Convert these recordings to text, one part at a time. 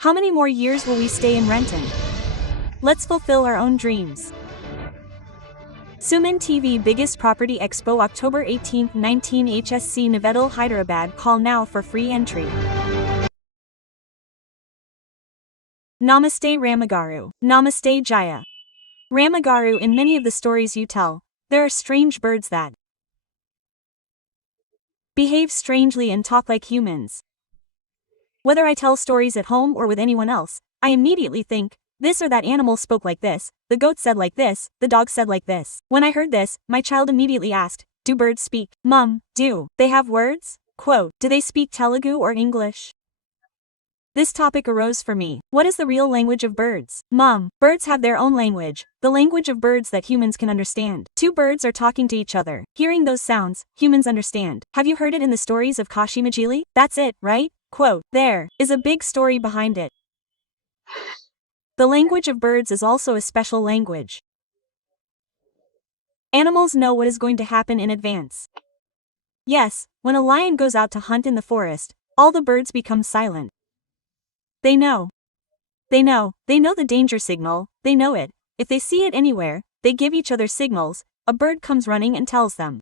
How many more years will we stay in Renton? Let's fulfill our own dreams. SumanTV Biggest Property Expo October 18, 19 HSC Navedal Hyderabad. Call now for free entry. Namaste Ramagaru. Namaste Jaya. Ramagaru, in many of the stories you tell, there are strange birds that behave strangely and talk like humans. Whether I tell stories at home or with anyone else, I immediately think, this or that animal spoke like this, the goat said like this, the dog said like this. When I heard this, my child immediately asked, do birds speak? Mom, do they have words? Quote, do they speak Telugu or English? This topic arose for me. What is the real language of birds? Mom, birds have their own language, the language of birds that humans can understand. Two birds are talking to each other. Hearing those sounds, humans understand. Have you heard it in the stories of Kashimajili? That's it, right? Quote, there is a big story behind it. The language of birds is also a special language. Animals know what is going to happen in advance. Yes, when a lion goes out to hunt in the forest, all the birds become silent. They know. They know the danger signal, they know it. If they see it anywhere, they give each other signals, a bird comes running and tells them.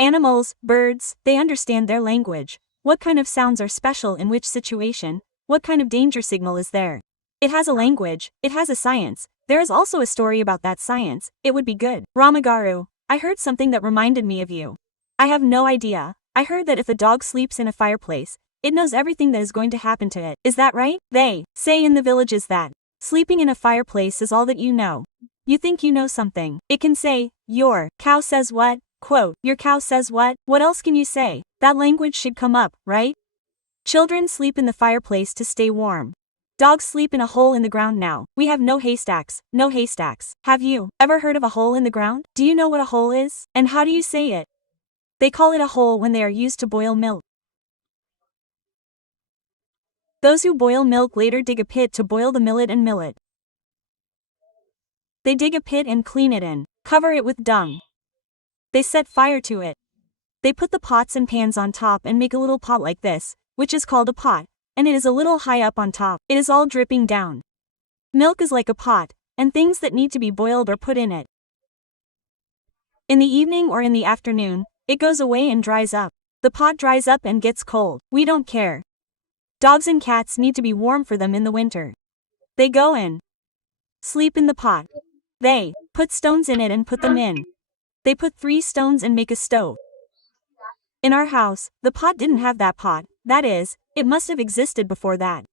Animals, birds, they understand their language. What kind of sounds are special in which situation? What kind of danger signal is there? It has a language, it has a science. There is also a story about that science. It would be good. Ramagaru, I heard something that reminded me of you. I have no idea. I heard that if a dog sleeps in a fireplace, it knows everything that is going to happen to it. Is that right? They say in the villages that sleeping in a fireplace is all that you know. You think you know something. It can say, your cow says what? Quote, your cow says what? What else can you say? That language should come up, right? Children sleep in the fireplace to stay warm. Dogs sleep in a hole in the ground now. We have no haystacks, no haystacks. Have you ever heard of a hole in the ground? Do you know what a hole is? And how do you say it? They call it a hole when they are used to boil milk. Those who boil milk later dig a pit to boil the millet and mill it. They dig a pit and clean it and cover it with dung. They set fire to it. They put the pots and pans on top and make a little pot like this, which is called a pot, and it is a little high up on top. It is all dripping down. Milk is like a pot, and things that need to be boiled are put in it. In the evening or in the afternoon, it goes away and dries up. The pot dries up and gets cold. We don't care. Dogs and cats need to be warm for them in the winter. They go and sleep in the pot. They put stones in it and put them in. They put 3 stones and make a stove. In our house, the pot didn't have that pot, that is, it must have existed before that.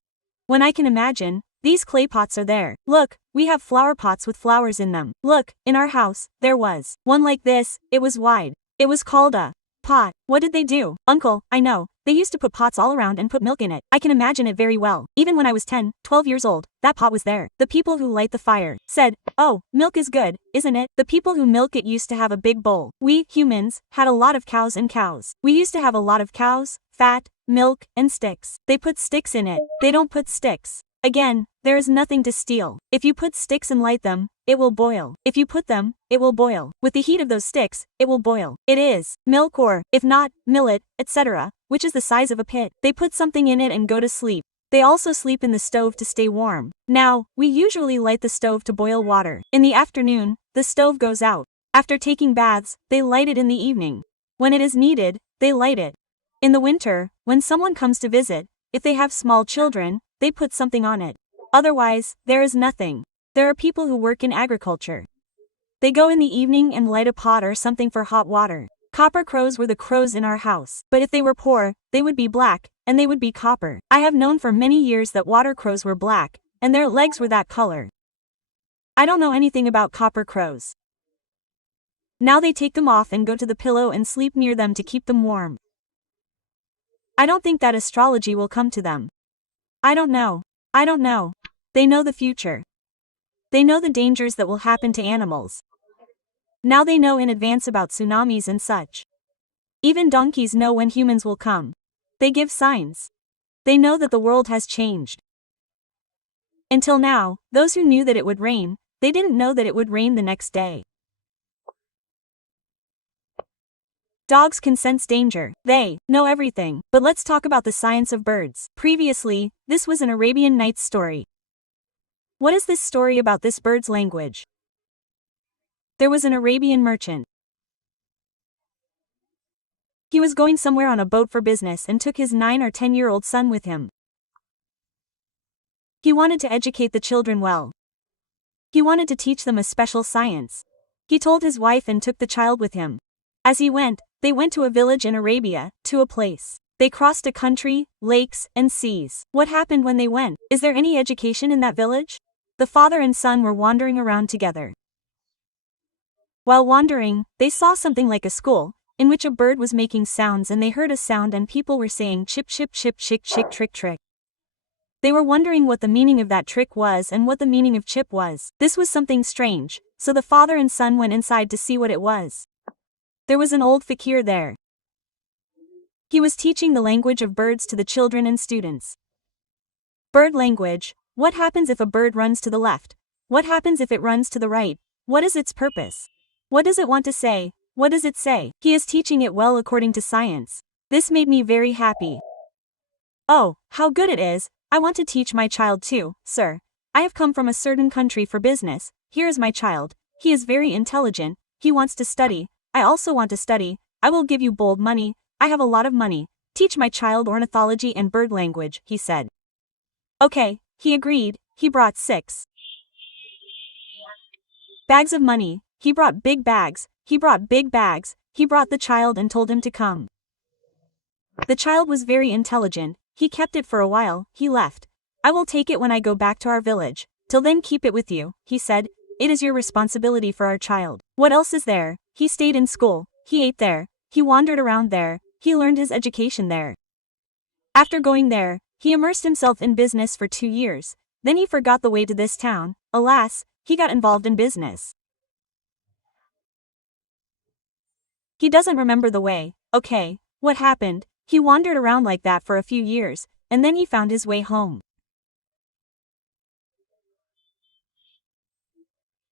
When I can imagine, these clay pots are there. Look, we have flower pots with flowers in them. Look, in our house, there was one like this, it was wide. It was called a pot. What did they do? Uncle, I know. They used to put pots all around and put milk in it. I can imagine it very well. Even when I was 10, 12 years old, that pot was there. The people who light the fire said, oh, milk is good, isn't it? The people who milk it used to have a big bowl. We, humans, had a lot of cows and cows. We used to have a lot of cows, fat, milk, and sticks. They put sticks in it. They don't put sticks. Again, there is nothing to steal. If you put sticks and light them, it will boil. If you put them, it will boil. With the heat of those sticks, it will boil. It is milk or, if not, millet, etc., which is the size of a pit. They put something in it and go to sleep. They also sleep in the stove to stay warm. Now, we usually light the stove to boil water. In the afternoon, the stove goes out. After taking baths, they light it in the evening. When it is needed, they light it. In the winter, when someone comes to visit, if they have small children, they put something on it. Otherwise, there is nothing. There are people who work in agriculture. They go in the evening and light a pot or something for hot water. Copper crows were the crows in our house. But if they were poor, they would be black, and they would be copper. I have known for many years that water crows were black, and their legs were that color. I don't know anything about copper crows. Now they take them off and go to the pillow and sleep near them to keep them warm. I don't think that astrology will come to them. I don't know. I don't know. They know the future. They know the dangers that will happen to animals. Now they know in advance about tsunamis and such. Even donkeys know when humans will come. They give signs. They know that the world has changed. Until now, those who knew that it would rain, they didn't know that it would rain the next day. Dogs can sense danger. They know everything. But let's talk about the science of birds. Previously, this was an Arabian Nights story. What is this story about this bird's language? There was an Arabian merchant. He was going somewhere on a boat for business and took his 9 or 10-year-old son with him. He wanted to educate the children well. He wanted to teach them a special science. He told his wife and took the child with him. As he went, they went to a village in Arabia, to a place. They crossed a country, lakes, and seas. What happened when they went? Is there any education in that village? The father and son were wandering around together. While wandering, they saw something like a school, in which a bird was making sounds, and they heard a sound and people were saying chip chip chip chick chick trick trick. They were wondering what the meaning of that trick was and what the meaning of chip was. This was something strange, so the father and son went inside to see what it was. There was an old fakir there. He was teaching the language of birds to the children and students. Bird language. What happens if a bird runs to the left? What happens if it runs to the right? What is its purpose? What does it want to say? What does it say? He is teaching it well according to science. This made me very happy. Oh, how good it is. I want to teach my child too, sir. I have come from a certain country for business. Here is my child. He is very intelligent. He wants to study. I also want to study. I will give you bold money. I have a lot of money. Teach my child ornithology and bird language, he said. Okay, he agreed. He brought 6 bags of money. He brought big bags. He brought big bags. He brought the child and told him to come. The child was very intelligent. He kept it for a while. He left. I will take it when I go back to our village. Till then keep it with you, he said. It is your responsibility for our child. What else is there? He stayed in school. He ate there. He wandered around there. He learned his education there. After going there, he immersed himself in business for 2 years. Then he forgot the way to this town. Alas, he got involved in business. He doesn't remember the way. Okay, what happened? He wandered around like that for a few years, and then he found his way home.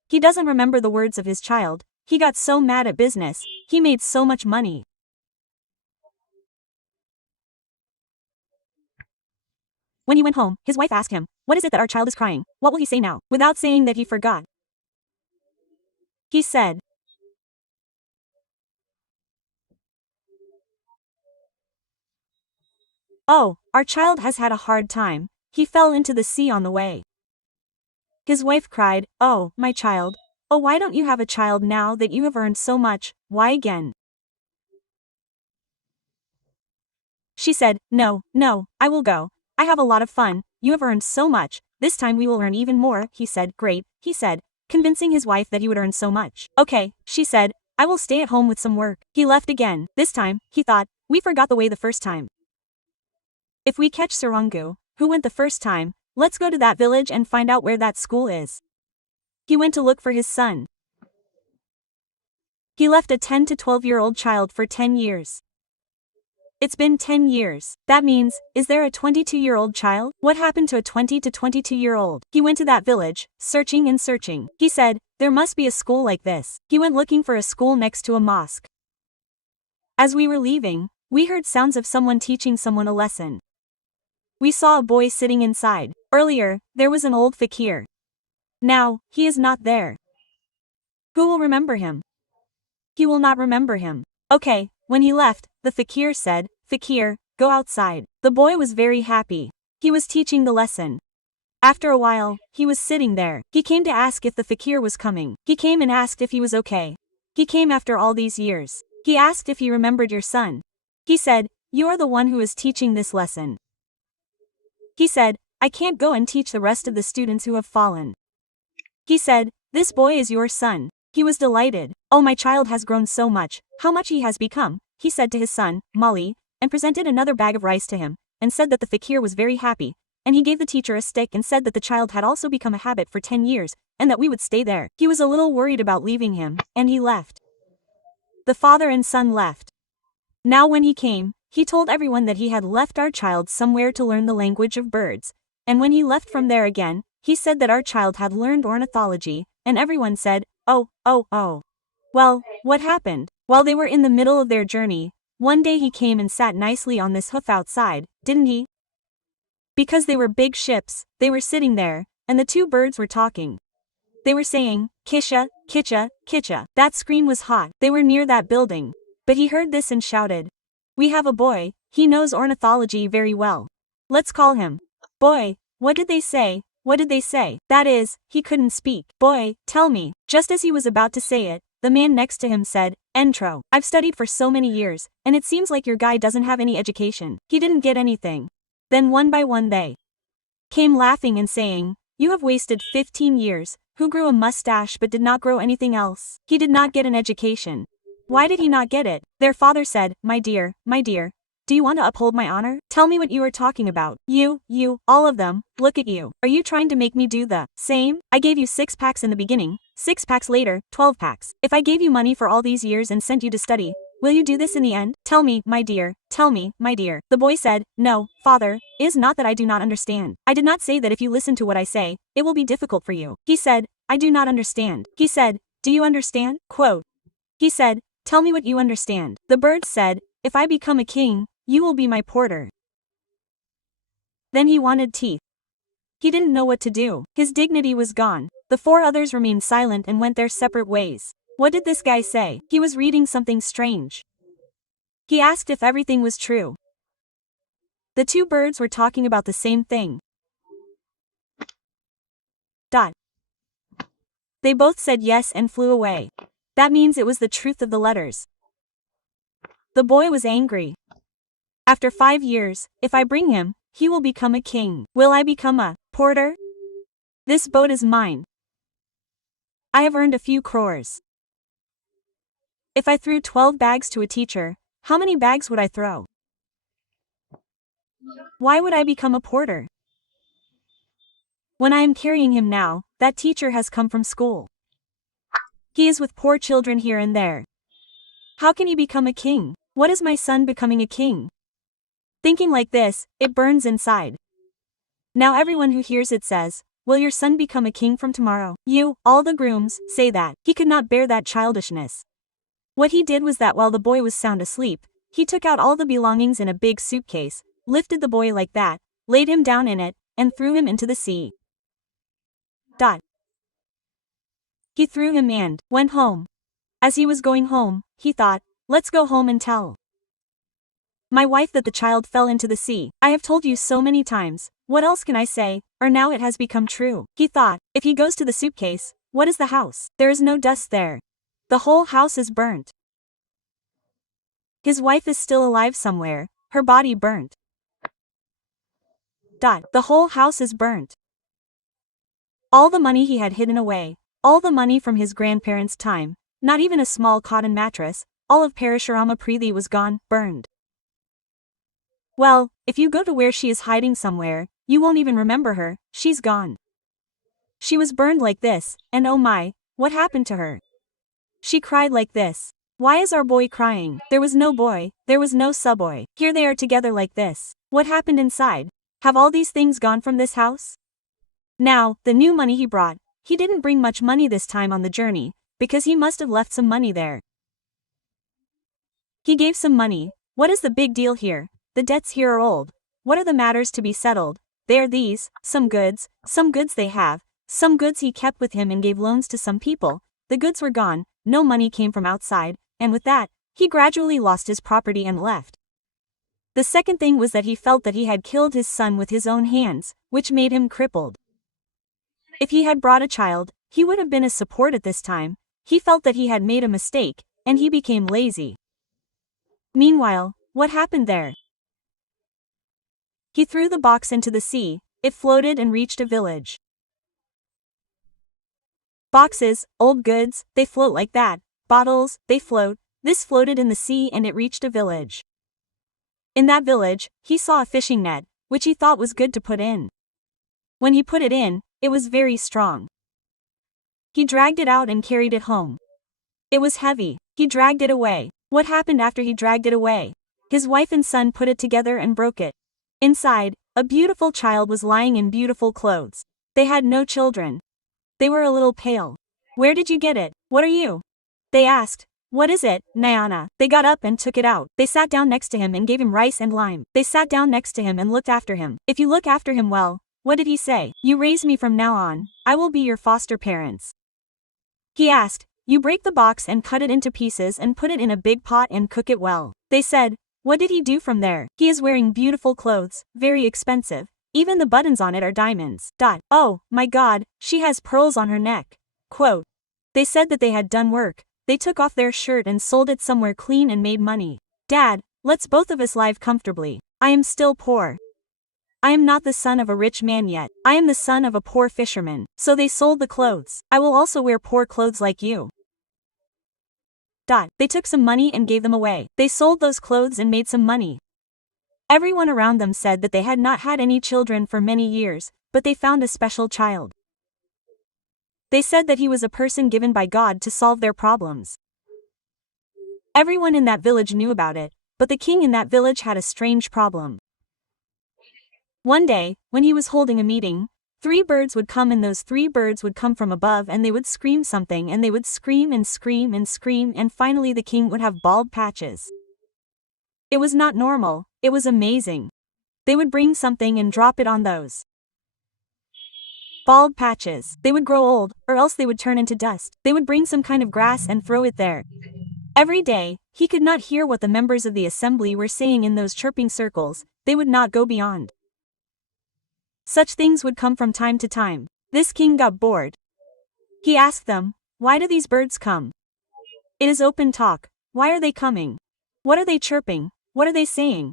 He doesn't remember the words of his child. He got so mad at business. He made so much money. When he went home, his wife asked him, "What is it that our child is crying? What will he say now?" Without saying that he forgot. He said, "Oh, our child has had a hard time. He fell into the sea on the way." His wife cried, "Oh, my child. Oh, why don't you have a child now that you have earned so much? Why again?" She said, "No, no, I will go. I have a lot of fun. You have earned so much. This time we will earn even more," he said. "Great," he said, convincing his wife that he would earn so much. "Okay," she said, "I will stay at home with some work." He left again. This time, he thought, we forgot the way the first time. If we catch Sarangu, who went the first time, let's go to that village and find out where that school is. He went to look for his son. He left a 10 to 12-year-old child for 10 years. It's been 10 years. That means, is there a 22-year-old child? What happened to a 20 to 22-year-old? He went to that village, searching and searching. He said, there must be a school like this. He went looking for a school next to a mosque. As we were leaving, we heard sounds of someone teaching someone a lesson. We saw a boy sitting inside. Earlier, there was an old fakir. Now, he is not there. Who will remember him? He will not remember him. Okay, when he left, the fakir said, "Fakir, go outside." The boy was very happy. He was teaching the lesson. After a while, he was sitting there. He came to ask if the fakir was coming. He came and asked if he was okay. He came after all these years. He asked if he remembered your son. He said, "You are the one who is teaching this lesson." He said, "I can't go and teach the rest of the students who have fallen." He said, "This boy is your son." He was delighted. "Oh, my child has grown so much. How much he has become," he said to his son, Mali, and presented another bag of rice to him, and said that the fakir was very happy, and he gave the teacher a stick and said that the child had also become a habit for 10 years, and that we would stay there. He was a little worried about leaving him, and he left. The father and son left. Now when he came, he told everyone that he had left our child somewhere to learn the language of birds, and when he left from there again, he said that our child had learned ornithology, and everyone said, "Oh, oh, oh." Well, what happened? While they were in the middle of their journey, one day he came and sat nicely on this hoof outside, didn't he? Because they were big ships, they were sitting there, and the two birds were talking. They were saying, Kisha, Kitcha, Kitcha. That scream was hot. They were near that building. But he heard this and shouted. We have a boy, he knows ornithology very well. Let's call him. Boy, what did they say? What did they say? That is, he couldn't speak. Boy, tell me. Just as he was about to say it, the man next to him said, Entro. I've studied for so many years, and it seems like your guy doesn't have any education. He didn't get anything. Then one by one they came laughing and saying, You have wasted 15 years. Who grew a mustache but did not grow anything else? He did not get an education. Why did he not get it? Their father said, my dear, do you want to uphold my honor? Tell me what you are talking about. You, all of them, look at you. Are you trying to make me do the same? I gave you 6 packs in the beginning, 6 packs later, 12 packs. If I gave you money for all these years and sent you to study, will you do this in the end? Tell me, my dear, tell me, my dear. The boy said, No, father, it is not that I do not understand. I did not say that if you listen to what I say, it will be difficult for you. He said, I do not understand. He said, Do you understand? Quote. He said, Tell me what you understand. The bird said, If I become a king, you will be my porter. Then he wanted teeth. He didn't know what to do. His dignity was gone. The 4 others remained silent and went their separate ways. What did this guy say? He was reading something strange. He asked if everything was true. The 2 birds were talking about the same thing. They both said yes and flew away. That means it was the truth of the letters. The boy was angry. After 5 years, if I bring him, he will become a king. Will I become a porter? This boat is mine. I have earned a few crores. If I threw 12 bags to a teacher, how many bags would I throw? Why would I become a porter? When I am carrying him now, that teacher has come from school. He is with poor children here and there. How can he become a king? What is my son becoming a king? Thinking like this, it burns inside. Now everyone who hears it says, Will your son become a king from tomorrow? You, all the grooms, say that. He could not bear that childishness. What he did was that while the boy was sound asleep, he took out all the belongings in a big suitcase, lifted the boy like that, laid him down in it, and threw him into the sea. He threw him and went home. As he was going home, he thought, Let's go home and tell my wife that the child fell into the sea. I have told you so many times, what else can I say, or now it has become true. He thought, if he goes to the suitcase, what is the house? There is no dust there. The whole house is burnt. His wife is still alive somewhere, her body burnt. The whole house is burnt. All the money he had hidden away, all the money from his grandparents' time, not even a small cotton mattress, all of Parashurama Preeti was gone, burned. Well, if you go to where she is hiding somewhere, you won't even remember her, she's gone. She was burned like this, and oh my, what happened to her? She cried like this. Why is our boy crying? There was no boy, there was no subboy. Here they are together like this. What happened inside? Have all these things gone from this house? Now, the new money he brought, he didn't bring much money this time on the journey, because he must have left some money there. He gave some money. What is the big deal here? The debts here are old. What are the matters to be settled? They are these, some goods they have, some goods he kept with him and gave loans to some people. The goods were gone, no money came from outside, and with that, he gradually lost his property and left. The second thing was that he felt that he had killed his son with his own hands, which made him crippled. If he had brought a child, he would have been a support at this time. He felt that he had made a mistake, and he became lazy. Meanwhile, what happened there? He threw the box into the sea, it floated and reached a village. Boxes, old goods, they float like that. Bottles, they float. This floated in the sea and it reached a village. In that village, he saw a fishing net, which he thought was good to put in. When he put it in, it was very strong. He dragged it out and carried it home. It was heavy. He dragged it away. What happened after he dragged it away? His wife and son put it together and broke it. Inside, a beautiful child was lying in beautiful clothes. They had no children. They were a little pale. Where did you get it? What are you? They asked. What is it, Nayana? They got up and took it out. They sat down next to him and gave him rice and lime. They sat down next to him and looked after him. If you look after him well, what did he say? You raise me from now on. I will be your foster parents. He asked, you break the box and cut it into pieces and put it in a big pot and cook it well. They said, what did he do from there? He is wearing beautiful clothes, very expensive. Even the buttons on it are diamonds. Oh, my God, she has pearls on her neck. Quote. They said that they had done work. They took off their shirt and sold it somewhere clean and made money. Dad, let's both of us live comfortably. I am still poor. I am not the son of a rich man yet. I am the son of a poor fisherman. So they sold the clothes. I will also wear poor clothes like you. They took some money and gave them away. They sold those clothes and made some money. Everyone around them said that they had not had any children for many years, but they found a special child. They said that he was a person given by God to solve their problems. Everyone in that village knew about it, but the king in that village had a strange problem. One day, when he was holding a meeting, 3 birds would come and those 3 birds would come from above and they would scream something and they would scream and scream and scream and finally the king would have bald patches. It was not normal, it was amazing. They would bring something and drop it on those bald patches. They would grow old, or else they would turn into dust. They would bring some kind of grass and throw it there. Every day, he could not hear what the members of the assembly were saying in those chirping circles. They would not go beyond. Such things would come from time to time. This king got bored. He asked them, why do these birds come? It is open talk. Why are they coming? What are they chirping? What are they saying?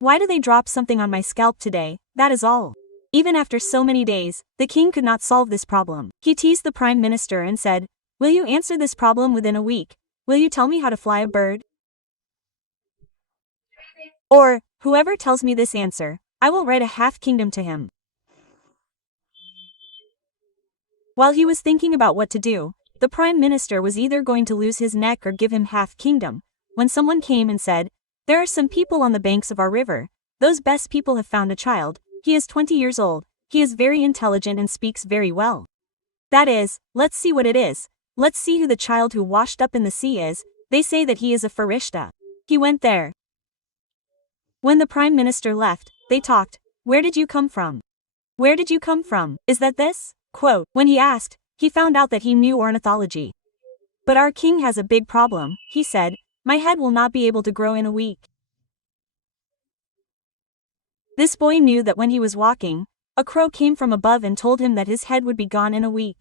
Why do they drop something on my scalp today? That is all. Even after so many days, the king could not solve this problem. He teased the prime minister and said, will you answer this problem within a week? Will you tell me how to fly a bird? Or, whoever tells me this answer, I will write a half-kingdom to him. While he was thinking about what to do, the prime minister was either going to lose his neck or give him half-kingdom, when someone came and said, there are some people on the banks of our river. Those best people have found a child. He is 20 years old. He is very intelligent and speaks very well. That is, let's see what it is. Let's see who the child who washed up in the sea is. They say that he is a Farishta. He went there. When the prime minister left, they talked. Where did you come from? Where did you come from? Is that this? Quote. When he asked, he found out that he knew ornithology. But our king has a big problem, he said. My head will not be able to grow in a week. This boy knew that when he was walking, a crow came from above and told him that his head would be gone in a week.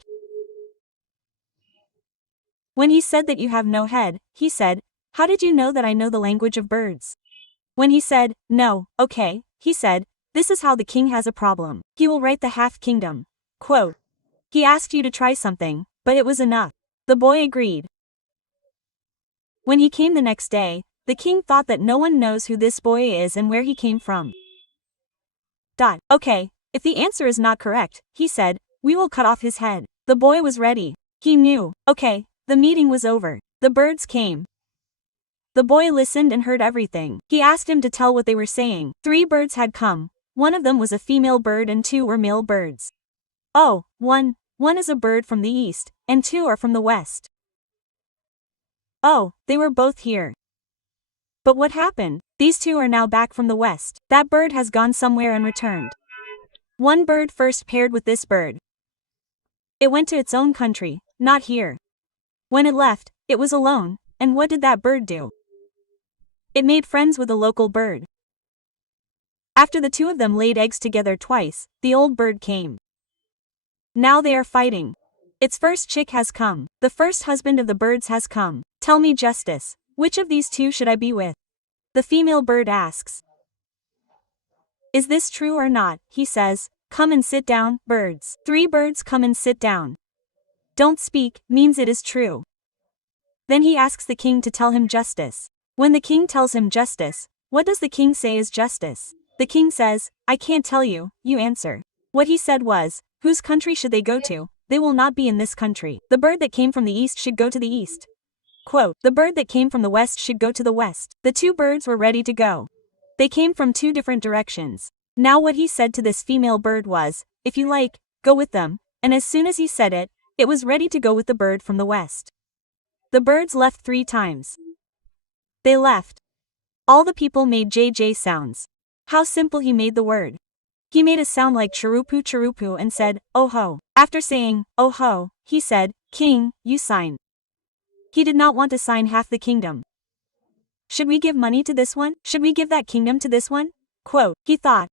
When he said that you have no head, he said, how did you know that I know the language of birds? When he said, no, okay, he said, this is how the king has a problem. He will write the half-kingdom. Quote. He asked you to try something, but it was enough. The boy agreed. When he came the next day, the king thought that no one knows who this boy is and where he came from. Okay, if the answer is not correct, he said, we will cut off his head. The boy was ready. He knew. Okay, the meeting was over. The birds came. The boy listened and heard everything. He asked him to tell what they were saying. 3 birds had come. One of them was a female bird and 2 were male birds. Oh, one is a bird from the east, and 2 are from the west. Oh, they were both here. But what happened? These 2 are now back from the west. That bird has gone somewhere and returned. One bird first paired with this bird. It went to its own country, not here. When it left, it was alone, and what did that bird do? It made friends with a local bird. After the 2 of them laid eggs together twice, the old bird came. Now they are fighting. Its first chick has come. The first husband of the birds has come. Tell me justice. Which of these 2 should I be with? The female bird asks. Is this true or not? He says, come and sit down, birds. 3 birds come and sit down. Don't speak, means it is true. Then he asks the king to tell him justice. When the king tells him justice, what does the king say is justice? The king says, I can't tell you, you answer. What he said was, whose country should they go to? They will not be in this country. The bird that came from the east should go to the east. Quote, the bird that came from the west should go to the west. The 2 birds were ready to go. They came from 2 different directions. Now what he said to this female bird was, if you like, go with them, and as soon as he said it, it was ready to go with the bird from the west. The birds left 3 times. They left. All the people made JJ sounds. How simple he made the word. He made a sound like charupu charupu and said, oh ho. After saying, oh ho, he said, King, you sign. He did not want to sign half the kingdom. Should we give money to this one? Should we give that kingdom to this one? Quote, he thought.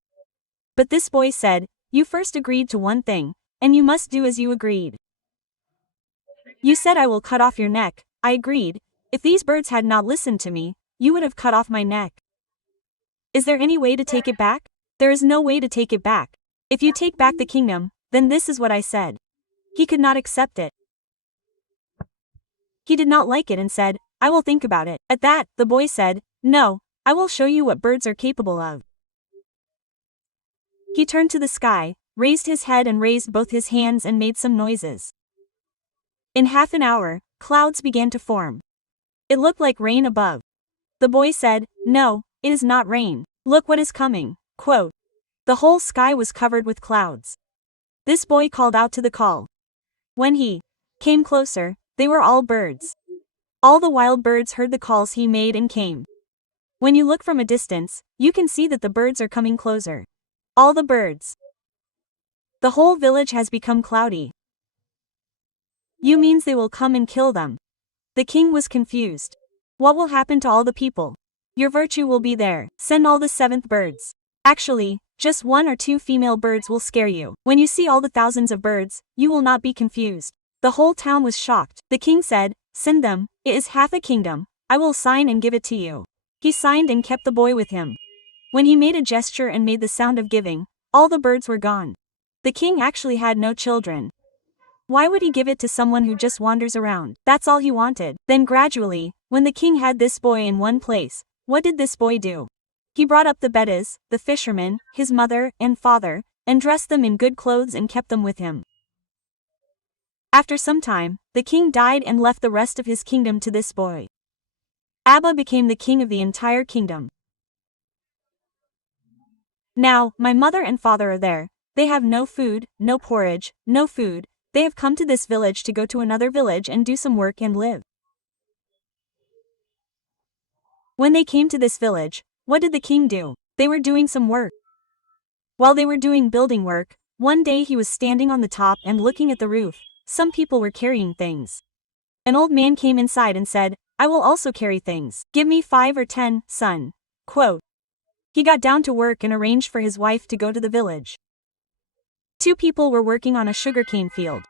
But this boy said, you first agreed to one thing, and you must do as you agreed. You said I will cut off your neck, I agreed. If these birds had not listened to me, you would have cut off my neck. Is there any way to take it back? There is no way to take it back. If you take back the kingdom, then this is what I said. He could not accept it. He did not like it and said, I will think about it. At that, the boy said, no, I will show you what birds are capable of. He turned to the sky, raised his head and raised both his hands and made some noises. In half an hour, clouds began to form. It looked like rain above. The boy said, no, it is not rain. Look what is coming. Quote. The whole sky was covered with clouds. This boy called out to the call. When he came closer, they were all birds. All the wild birds heard the calls he made and came. When you look from a distance, you can see that the birds are coming closer. All the birds. The whole village has become cloudy. You means they will come and kill them. The king was confused. What will happen to all the people? Your virtue will be there. Send all the 7th birds. Actually, just 1 or 2 female birds will scare you. When you see all the thousands of birds, you will not be confused. The whole town was shocked. The king said, send them, it is half a kingdom, I will sign and give it to you. He signed and kept the boy with him. When he made a gesture and made the sound of giving, all the birds were gone. The king actually had no children. Why would he give it to someone who just wanders around? That's all he wanted. Then gradually, when the king had this boy in one place, what did this boy do? He brought up the Beddas, the fisherman, his mother and father, and dressed them in good clothes and kept them with him. After some time, the king died and left the rest of his kingdom to this boy. Abba became the king of the entire kingdom. Now, my mother and father are there. They have no food, no porridge, no food. They have come to this village to go to another village and do some work and live. When they came to this village, what did the king do? They were doing some work. While they were doing building work, one day he was standing on the top and looking at the roof. Some people were carrying things. An old man came inside and said, I will also carry things. Give me 5 or 10, son. Quote. He got down to work and arranged for his wife to go to the village. 2 people were working on a sugarcane field.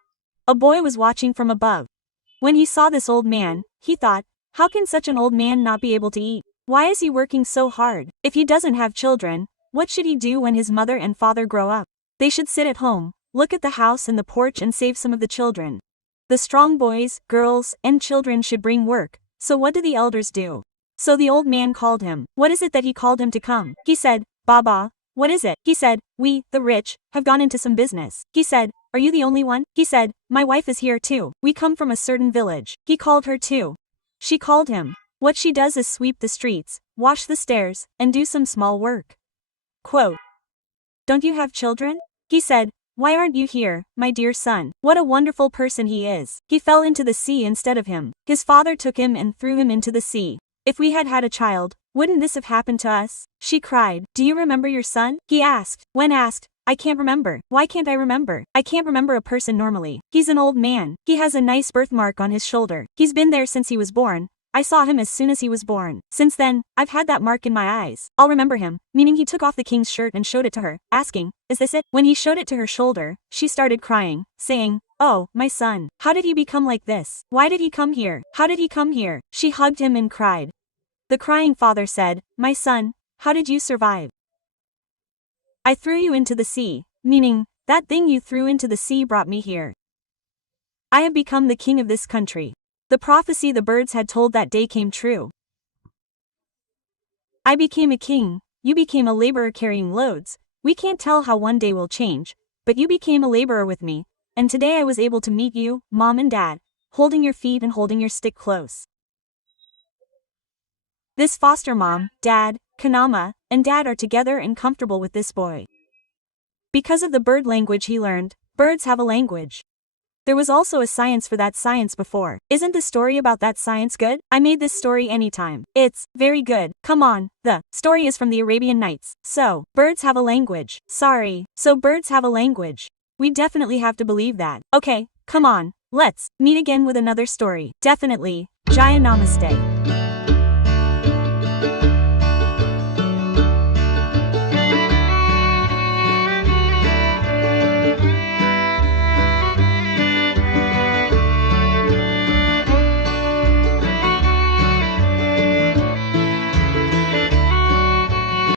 A boy was watching from above. When he saw this old man, he thought, how can such an old man not be able to eat? Why is he working so hard? If he doesn't have children, what should he do when his mother and father grow up? They should sit at home, look at the house and the porch and save some of the children. The strong boys, girls, and children should bring work. So what do the elders do? So the old man called him. What is it that he called him to come? He said, Baba, what is it? He said, we, the rich, have gone into some business. He said, are you the only one? He said, my wife is here too. We come from a certain village. He called her too. She called him. What she does is sweep the streets, wash the stairs, and do some small work. Quote. Don't you have children? He said, why aren't you here, my dear son? What a wonderful person he is. He fell into the sea instead of him. His father took him and threw him into the sea. If we had had a child, wouldn't this have happened to us? She cried. Do you remember your son? He asked. When asked, I can't remember. Why can't I remember? I can't remember a person normally. He's an old man. He has a nice birthmark on his shoulder. He's been there since he was born. I saw him as soon as he was born. Since then, I've had that mark in my eyes. I'll remember him. Meaning he took off the king's shirt and showed it to her, asking, is this it? When he showed it to her shoulder, she started crying, saying, oh, my son, how did he become like this? Why did he come here? How did he come here? She hugged him and cried. The crying father said, my son, how did you survive? I threw you into the sea, meaning, that thing you threw into the sea brought me here. I have become the king of this country. The prophecy the birds had told that day came true. I became a king, you became a laborer carrying loads. We can't tell how one day will change, but you became a laborer with me, and today I was able to meet you, mom and dad, holding your feet and holding your stick close. This foster mom, dad, Kanama, and dad are together and comfortable with this boy. Because of the bird language he learned, birds have a language. There was also a science for that science before. Isn't the story about that science good? I made this story anytime. It's very good. Come on. The story is from the Arabian Nights. So, birds have a language. Sorry. So birds have a language. We definitely have to believe that. Okay, come on. Let's meet again with another story. Definitely. Jaya Namaste.